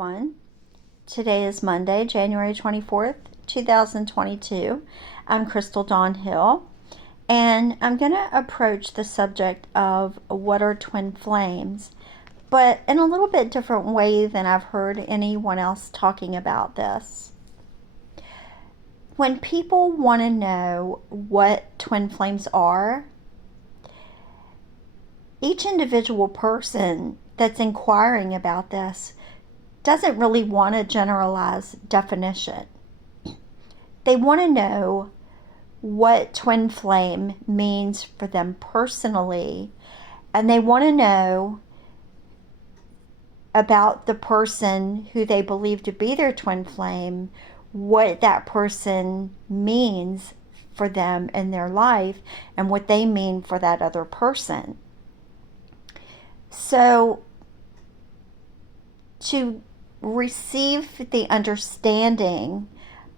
One. Today is Monday, January 24th, 2022. I'm Crystal Dawn Hill, and I'm going to approach the subject of what are twin flames, but in a little bit different way than I've heard anyone else talking about this. When people want to know what twin flames are, each individual person that's inquiring about this doesn't really want a generalized definition. They want to know what twin flame means for them personally, and they want to know about the person who they believe to be their twin flame, what that person means for them in their life, and what they mean for that other person. So, to receive the understanding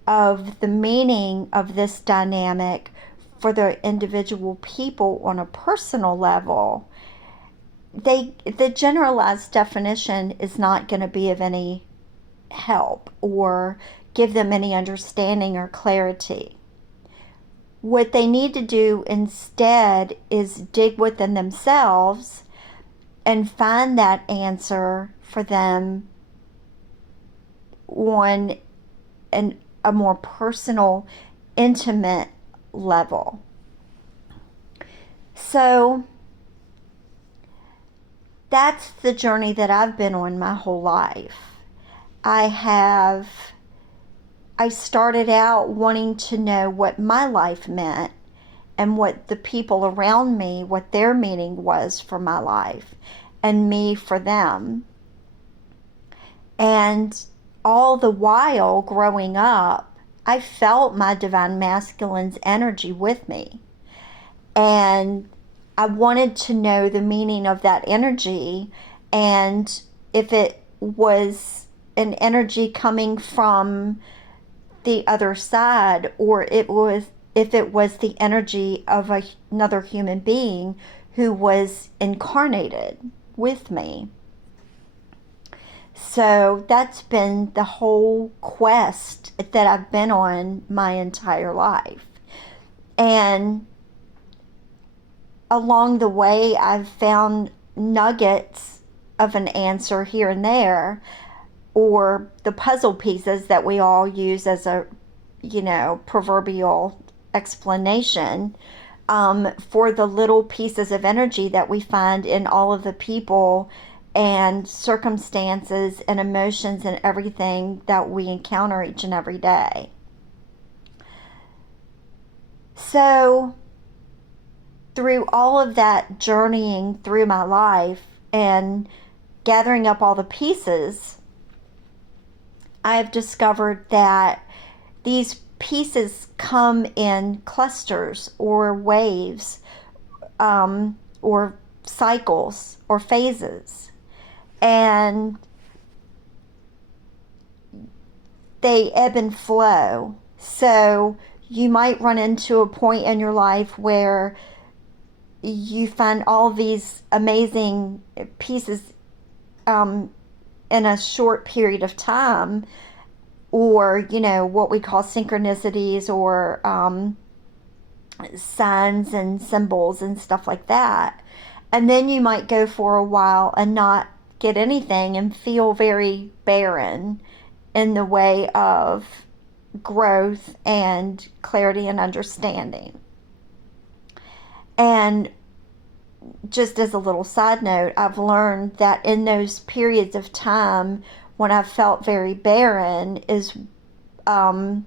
of the meaning of this dynamic for the individual people on a personal level, the generalized definition is not going to be of any help or give them any understanding or clarity. What they need to do instead is dig within themselves and find that answer for them on a more personal, intimate level. So that's the journey that I've been on my whole life. I started out wanting to know what my life meant and what the people around me, what their meaning was for my life, and me for them. And all the while growing up, I felt my divine masculine's energy with me. And I wanted to know the meaning of that energy, and if it was an energy coming from the other side, or if it was the energy of another human being who was incarnated with me. So that's been the whole quest that I've been on my entire life. And along the way, I've found nuggets of an answer here and there, or the puzzle pieces that we all use as a, proverbial explanation for the little pieces of energy that we find in all of the people and circumstances and emotions and everything that we encounter each and every day. So, through all of that journeying through my life and gathering up all the pieces, I've discovered that these pieces come in clusters or waves, or cycles or phases. And they ebb and flow. So you might run into a point in your life where you find all these amazing pieces in a short period of time, or what we call synchronicities, or signs and symbols and stuff like that. And then you might go for a while and not get anything and feel very barren in the way of growth and clarity and understanding. And just as a little side note, I've learned that in those periods of time when I've felt very barren is that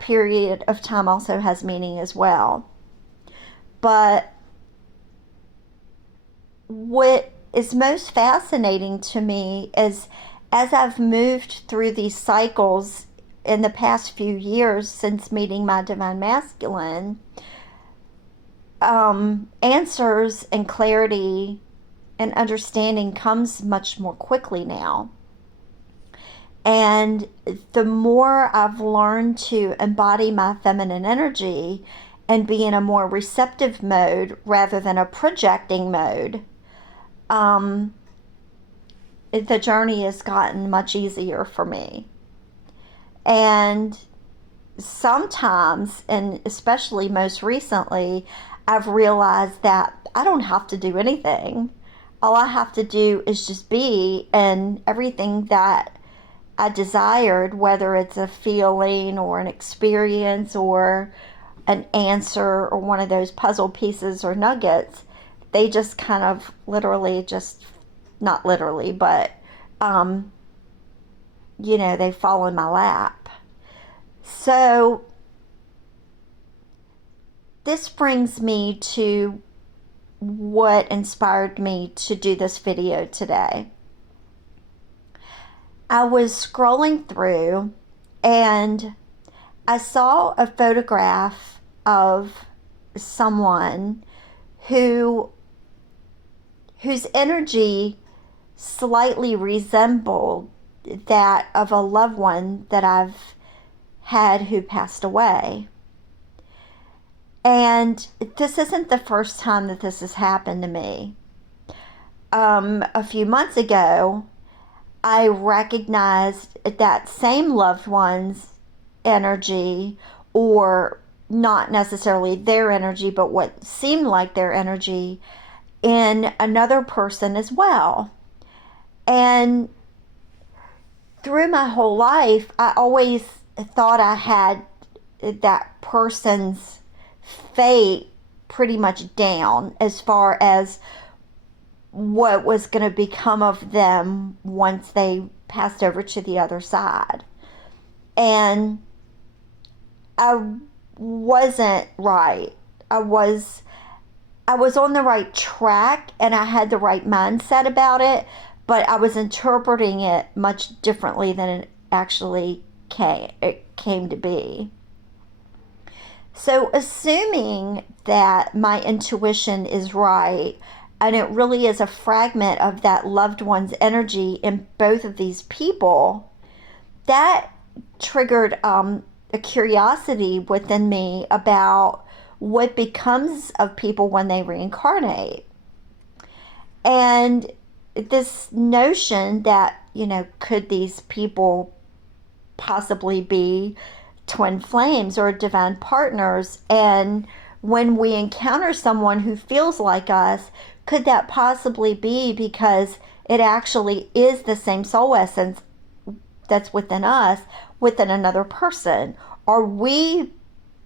period of time also has meaning as well. But what is most fascinating to me is, as I've moved through these cycles in the past few years since meeting my divine masculine, answers and clarity and understanding comes much more quickly now. And the more I've learned to embody my feminine energy and be in a more receptive mode rather than a projecting mode, the journey has gotten much easier for me. And sometimes, and especially most recently, I've realized that I don't have to do anything. All I have to do is just be, and everything that I desired, whether it's a feeling or an experience or an answer or one of those puzzle pieces or nuggets, they just kind of literally just, not literally, but, um, they fall in my lap. So this brings me to what inspired me to do this video today. I was scrolling through and I saw a photograph of someone whose energy slightly resembled that of a loved one that I've had who passed away. And this isn't the first time that this has happened to me. A few months ago, I recognized that same loved one's energy, or not necessarily their energy, but what seemed like their energy in another person as well. And through my whole life, I always thought I had that person's fate pretty much down as far as what was going to become of them once they passed over to the other side. And I wasn't right. I was on the right track and I had the right mindset about it, but I was interpreting it much differently than it actually came to be. So assuming that my intuition is right, and it really is a fragment of that loved one's energy in both of these people, that triggered a curiosity within me about what becomes of people when they reincarnate. And this notion that, could these people possibly be twin flames or divine partners? And when we encounter someone who feels like us, could that possibly be because it actually is the same soul essence that's within us, within another person? Are we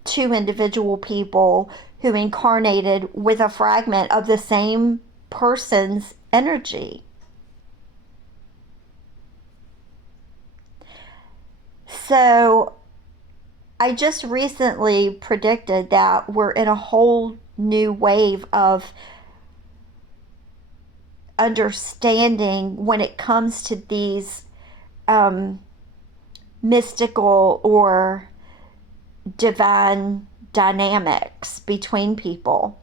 two individual people who incarnated with a fragment of the same person's energy? So I just recently predicted that we're in a whole new wave of understanding when it comes to these mystical or divine dynamics between people.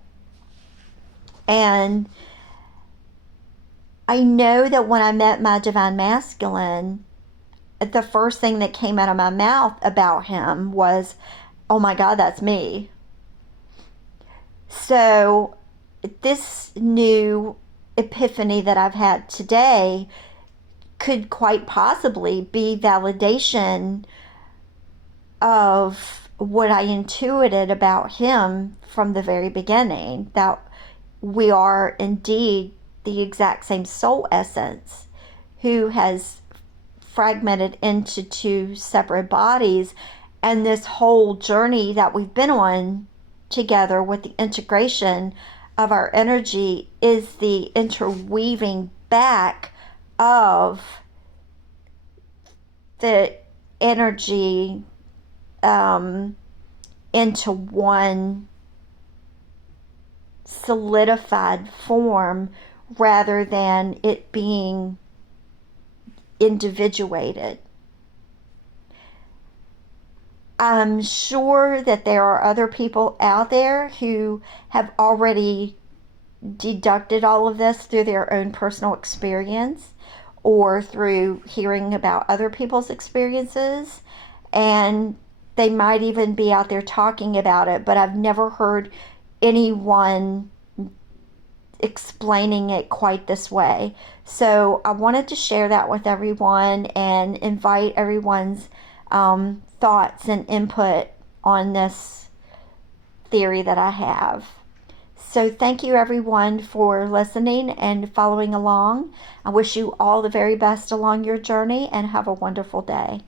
And I know that when I met my divine masculine, the first thing that came out of my mouth about him was, oh my God, that's me. So this new epiphany that I've had today could quite possibly be validation of what I intuited about him from the very beginning, that we are indeed the exact same soul essence who has fragmented into two separate bodies. And this whole journey that we've been on together with the integration of our energy is the interweaving back of the energy into one solidified form rather than it being individuated. I'm sure that there are other people out there who have already deducted all of this through their own personal experience or through hearing about other people's experiences, and they might even be out there talking about it, but I've never heard anyone explaining it quite this way. So I wanted to share that with everyone and invite everyone's thoughts and input on this theory that I have. So thank you everyone for listening and following along. I wish you all the very best along your journey and have a wonderful day.